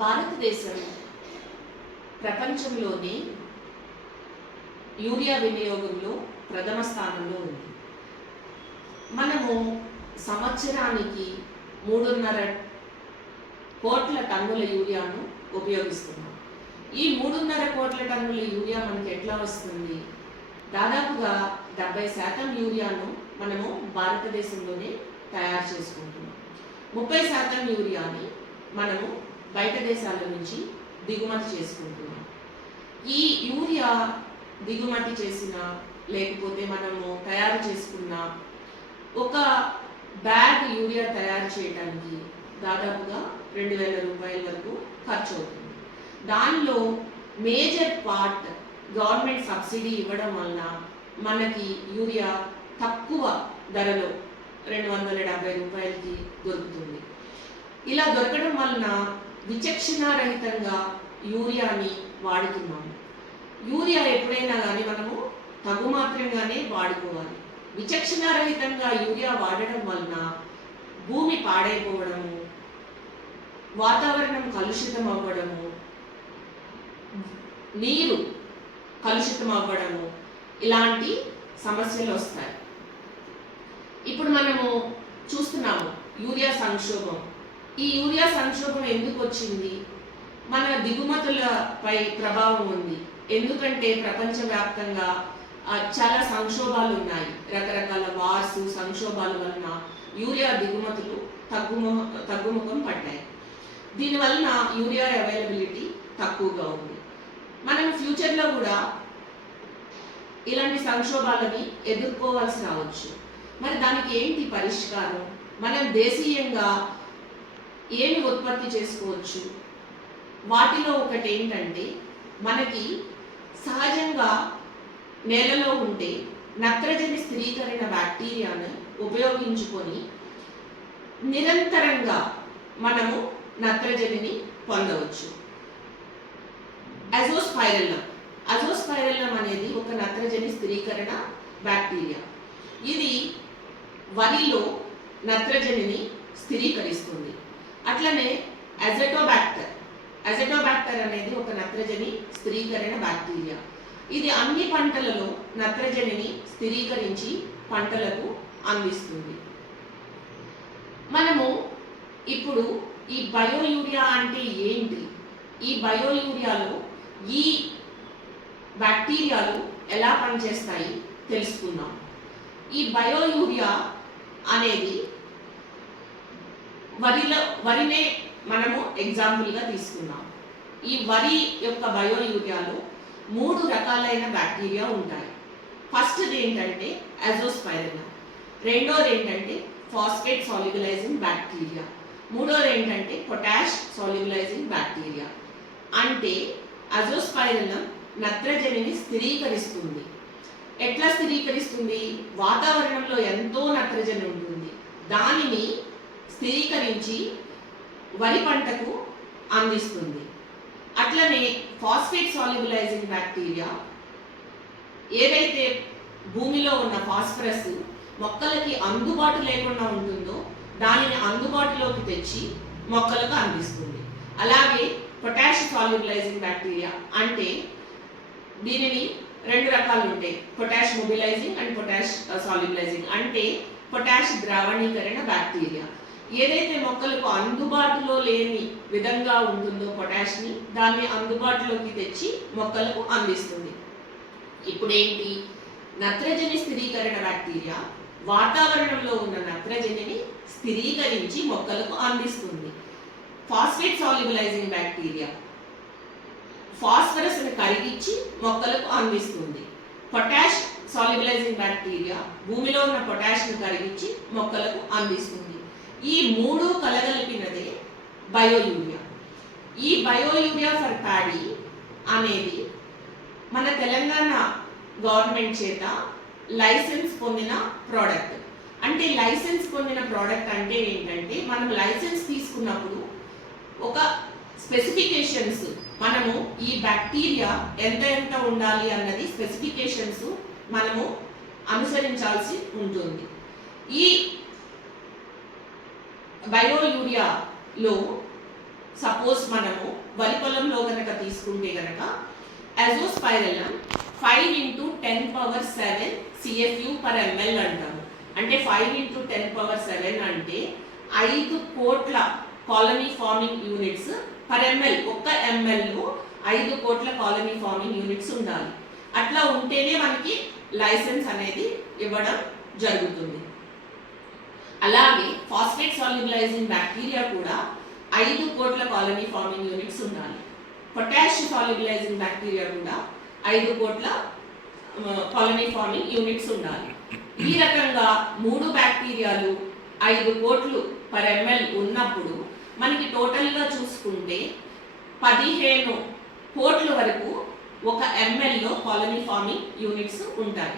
భారతదేశం ప్రపంచంలోని యూరియా వినియోగంలో ప్రథమ స్థానంలో ఉంది. మనము సంవత్సరానికి 3.5 కోట్ల టన్నుల యూరియాను ఉపయోగిస్తున్నాం. ఈ 3.5 కోట్ల టన్నుల యూరియా మనకి ఎట్లా వస్తుంది? దాదాపుగా 70% యూరియాను మనము భారతదేశంలోనే తయారు చేసుకుంటున్నాం. 30% యూరియాని మనము బయట దేశాల నుంచి దిగుమతి చేసుకుంటున్నాం. ఈ యూరియా దిగుమతి చేసిన లేకపోతే మనము తయారు చేసుకున్న ఒక బ్యాగ్ యూరియా తయారు చేయడానికి దాదాపుగా 2,000 రూపాయల వరకు ఖర్చు అవుతుంది. దానిలో మేజర్ పార్ట్ గవర్నమెంట్ సబ్సిడీ ఇవ్వడం వలన మనకి యూరియా తక్కువ ధరలో 270 రూపాయలకి దొరుకుతుంది. ఇలా దొరకడం వలన విచక్షణారహితంగా యూరియాని వాడుతున్నాము. యూరియా ఎప్పుడైనా కానీ మనము తగు మాత్రంగానే వాడుకోవాలి. విచక్షణారహితంగా యూరియా వాడడం వలన భూమి పాడైపోవడము, వాతావరణం కలుషితం అవ్వడము, నీరు కలుషితం అవ్వడము, ఇలాంటి సమస్యలు వస్తాయి. ఇప్పుడు మనము చూస్తున్నాము యూరియా సంక్షోభం. ఈ యూరియా సంక్షోభం ఎందుకు వచ్చింది? మన దిగుమతులపై ప్రభావం ఉంది. ఎందుకంటే ప్రపంచవ్యాప్తంగా చాలా సంక్షోభాలు ఉన్నాయి. రకరకాల వార్స్, సంక్షోభాల వలన యూరియా దిగుమతులు తగ్గుముఖం పడ్డాయి. దీనివలన యూరియా అవైలబిలిటీ తక్కువగా ఉంది. మనం ఫ్యూచర్లో కూడా ఇలాంటి సంక్షోభాలని ఎదుర్కోవాల్సి రావచ్చు. మరి దానికి ఏంటి పరిష్కారం? మనం దేశీయంగా ఏమి ఉత్పత్తి చేసుకోవచ్చు? వాటిలో ఒకటి ఏంటంటే, మనకి సహజంగా నేలలో ఉండే నత్రజని స్థిరీకరణ బ్యాక్టీరియాను ఉపయోగించుకొని నిరంతరంగా మనము నత్రజనిని పొందవచ్చు. అజోస్పైరల్లం అనేది ఒక నత్రజని స్థిరీకరణ బ్యాక్టీరియా. ఇది వరిలో నత్రజనిని స్థిరీకరిస్తుంది. అట్లనే అజెటోబాక్టర్ అనేది ఒక నత్రజని స్థిరీకరణ బ్యాక్టీరియా. ఇది అన్ని పంటలలో నత్రజనిని స్థిరీకరించి పంటలకు అందిస్తుంది. మనము ఇప్పుడు ఈ బయో యూరియా అంటే ఏంటి, ఈ బయో యూరియాలో ఈ బ్యాక్టీరియాలు ఎలా పనిచేస్తాయి తెలుసుకుందాం. ఈ బయో యూరియా అనేది వరినే మనము ఎగ్జాంపుల్గా తీసుకున్నాం. ఈ వరి యొక్క బయో యూరియాలో 3 రకాలైన బ్యాక్టీరియా ఉంటాయి. ఫస్ట్ది ఏంటంటే అజోస్పైరల్లం, రెండోది ఏంటంటే ఫాస్ఫేట్ సాల్యుబలైజింగ్ బ్యాక్టీరియా, మూడోది ఏంటంటే పొటాష్ సాల్యుబలైజింగ్ బ్యాక్టీరియా. అంటే అజోస్పైరల్లం నత్రజనిని స్థిరీకరిస్తుంది. ఎట్లా స్థిరీకరిస్తుంది? వాతావరణంలో ఎంతో నత్రజని ఉంటుంది, దానిని స్థిరీకరించి వరి పంటకు అందిస్తుంది. అట్లనే ఫాస్ఫేట్ సాల్యుబలైజింగ్ బ్యాక్టీరియా ఏదైతే భూమిలో ఉన్న ఫాస్ఫరస్ మొక్కలకి అందుబాటు లేకుండా ఉంటుందో దానిని అందుబాటులోకి తెచ్చి మొక్కలకు అందిస్తుంది. అలాగే పొటాష్ సాల్యుబలైజింగ్ బ్యాక్టీరియా అంటే దీనిని 2 రకాలు ఉంటాయి, potash mobilising and potash solubilising. అంటే పొటాష్ ద్రావణీకరణ బ్యాక్టీరియా ఏదైతే మొక్కలకు అందుబాటులో లేని విధంగా ఉంటుందో పొటాష్ని దాన్ని అందుబాటులోకి తెచ్చి మొక్కలకు అందిస్తుంది. ఇప్పుడు ఏంటి? నత్రజని స్థిరీకరణ బ్యాక్టీరియా వాతావరణంలో ఉన్న నత్రజనిని స్థిరీకరించి మొక్కలకు అందిస్తుంది. ఫాస్ఫేట్ సాల్యుబలైజింగ్ బ్యాక్టీరియా ఫాస్ఫరస్ని కరిగించి మొక్కలకు అందిస్తుంది. పొటాష్ సాల్యుబలైజింగ్ బ్యాక్టీరియా భూమిలో ఉన్న పొటాష్ని కరిగించి మొక్కలకు అందిస్తుంది. ఈ 3 కలగలిపినదే బయో యూరియా. ఈ బయో యూరియా ఫర్ ప్యాడీ అనేది మన తెలంగాణ గవర్నమెంట్ చేత లైసెన్స్ పొందిన ప్రోడక్ట్. అంటే లైసెన్స్ పొందిన ప్రోడక్ట్ అంటే ఏంటంటే, మనం లైసెన్స్ తీసుకున్నప్పుడు ఒక స్పెసిఫికేషన్స్, మనము ఈ బ్యాక్టీరియా ఎంత ఉండాలి అన్నది స్పెసిఫికేషన్స్ మనము అనుసరించాల్సి ఉంటుంది. ఈ బయో యూరియాలో సపోజ్ మనము వరి పొలంలో గనక తీసుకుంటే గనక అజోస్పైరిల్లం 5 × 10⁷ CFU per ml అంటాము. అంటే 5 × 10⁷ అంటే 5 కోట్ల colony forming units per ML. ఒక్క ఎంఎల్లో 5 కోట్ల కాలనీ ఫార్మింగ్ యూనిట్స్ ఉండాలి. అట్లా ఉంటేనే మనకి లైసెన్స్ అనేది ఇవ్వడం జరుగుతుంది. అలాగే ఫాస్ఫేట్ సాల్యుబిలైజింగ్ బ్యాక్టీరియా కూడా 5 కోట్ల కాలనీ ఫార్మింగ్ యూనిట్స్ ఉండాలి. పొటాష్ సాల్యుబిలైజింగ్ బ్యాక్టీరియా కూడా 5 కోట్ల కాలనీ ఫార్మింగ్ యూనిట్స్ ఉండాలి. ఈ రకంగా 3 బ్యాక్టీరియాలు 5 కోట్లు పర్ ఎంఎల్ ఉన్నప్పుడు మనకి టోటల్గా చూసుకుంటే 15 కోట్ల వరకు ఒక ఎంఎల్లో కాలనీ ఫార్మింగ్ యూనిట్స్ ఉంటాయి.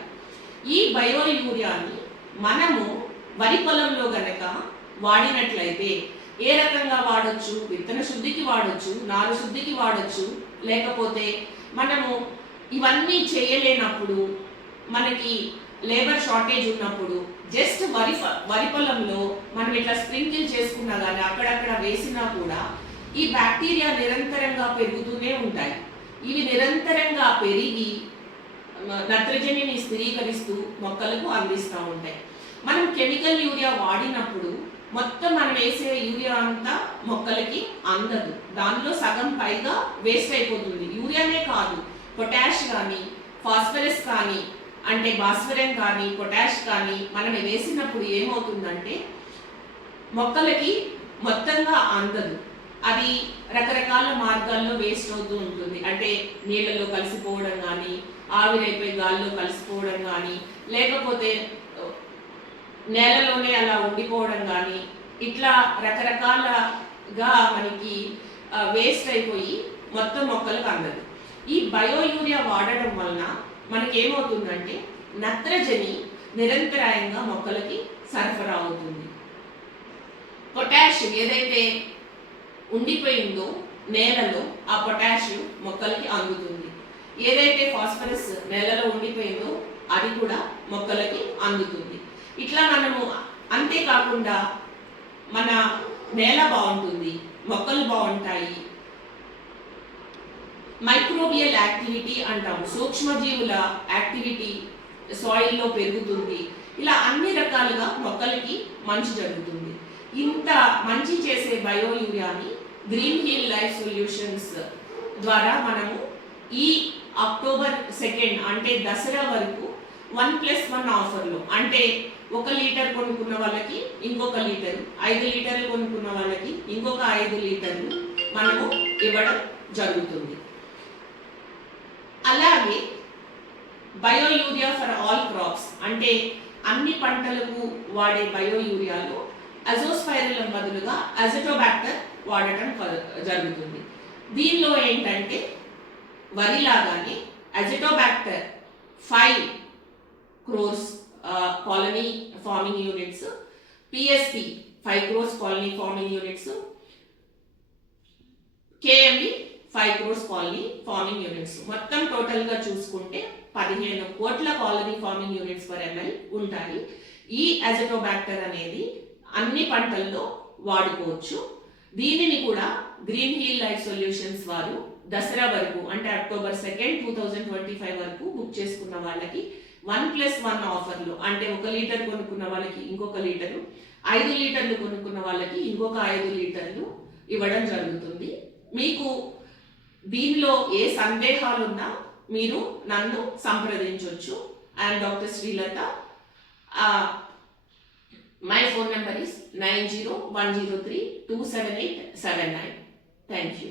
ఈ బయో యూరియాని మనము వరి పొలంలో గనక వాడినట్లయితే ఏ రకంగా వాడచ్చు? విత్తన శుద్ధికి వాడచ్చు, నారు శుద్ధికి వాడచ్చు. లేకపోతే మనము ఇవన్నీ చేయలేనప్పుడు, మనకి లేబర్ షార్టేజ్ ఉన్నప్పుడు జస్ట్ వరి పొలంలో మనం ఇట్లా స్ప్రింకిల్ చేసుకున్నా కానీ అక్కడక్కడ వేసినా కూడా ఈ బ్యాక్టీరియా నిరంతరంగా పెరుగుతూనే ఉంటాయి. ఇవి నిరంతరంగా పెరిగి నత్రజనిని స్థిరీకరిస్తూ మొక్కలకు అందిస్తూ ఉంటాయి. మనం కెమికల్ యూరియా వాడినప్పుడు మొత్తం మనం వేసే యూరియా అంతా మొక్కలకి అందదు. దానిలో సగం పైగా వేస్ట్ అయిపోతుంది. యూరియానే కాదు, పొటాష్ కానీ ఫాస్ఫరస్ కానీ అంటే భాస్వరం కానీ పొటాష్ కానీ మనం వేసినప్పుడు ఏమవుతుందంటే మొక్కలకి మొత్తంగా అందదు. అది రకరకాల మార్గాల్లో వేస్ట్ అవుతూ ఉంటుంది. అంటే నీళ్ళలో కలిసిపోవడం కానీ, ఆవిరైపోయి గాల్లో కలిసిపోవడం కానీ, లేకపోతే నేలలోనే అలా ఉండిపోవడం కానీ, ఇట్లా రకరకాలుగా మనకి వేస్ట్ అయిపోయి మొత్తం మొక్కలకు అందదు. ఈ బయో యూరియా వాడడం వలన మనకి ఏమవుతుందంటే నత్రజని నిరంతరాయంగా మొక్కలకి సరఫరా అవుతుంది. పొటాష్ ఏదైతే ఉండిపోయిందో నేలలో ఆ పొటాష్ మొక్కలకి అందుతుంది. ఏదైతే ఫాస్ఫరస్ నేలలో ఉండిపోయిందో అది కూడా మొక్కలకి అందుతుంది. ఇట్లా మనము అంతేకాకుండా మన నేల బాగుంటుంది, మొక్కలు బాగుంటాయి. మైక్రోబియల్ యాక్టివిటీ అంటాము, సూక్ష్మజీవుల యాక్టివిటీ సాయిల్లో పెరుగుతుంది. ఇలా అన్ని రకాలుగా మొక్కలకి మంచి జరుగుతుంది. ఇంత మంచి చేసే బయో యూరియాని గ్రీన్ హిల్ లైఫ్ సొల్యూషన్స్ ద్వారా మనము ఈ అక్టోబర్ 2 అంటే దసరా వరకు 1+1 ఆఫర్లో, అంటే 1 లీటర్ కొనుక్కున్న వాళ్ళకి ఇంకొక లీటరు, 5 లీటర్లు కొనుక్కున్న వాళ్ళకి ఇంకొక 5 లీటర్లు మనము ఇవ్వడం జరుగుతుంది. అలాగే bio urea for all crops అంటే అన్ని పంటలకు వాడే బయో యూరియాలో అజోస్పైరిల్లం బదులుగా అజిటోబాక్టర్ వాడటం జరుగుతుంది. దీనిలో ఏంటంటే వరిలాగానే azotobacter 5 crores colony forming units, PSP 5 crores colony forming units, KMD 5 crores colony forming units, మొత్తం టోటల్గా చూసుకుంటే 15 కోట్ల colony forming units per ML ఉంటాయి. ఈ అజిటోబాక్టర్ అనేది అన్ని పంటల్లో వాడుకోవచ్చు. దీనిని కూడా గ్రీన్ హిల్ లైఫ్ సొల్యూషన్స్ వారు దసరా వరకు అంటే అక్టోబర్ 2, 2025 వరకు బుక్ చేసుకున్న వాళ్ళకి 1+1 ఆఫర్లు, అంటే 1 లీటర్ కొనుక్కున్న వాళ్ళకి ఇంకొక లీటరు, 5 లీటర్లు కొనుక్కున్న వాళ్ళకి ఇంకొక 5 లీటర్లు ఇవ్వడం జరుగుతుంది. మీకు దీనిలో ఏ సందేహాలున్నా మీరు నన్ను సంప్రదించవచ్చు. I'm doctor Srilatha. My phone number is 9010327879. Thank you.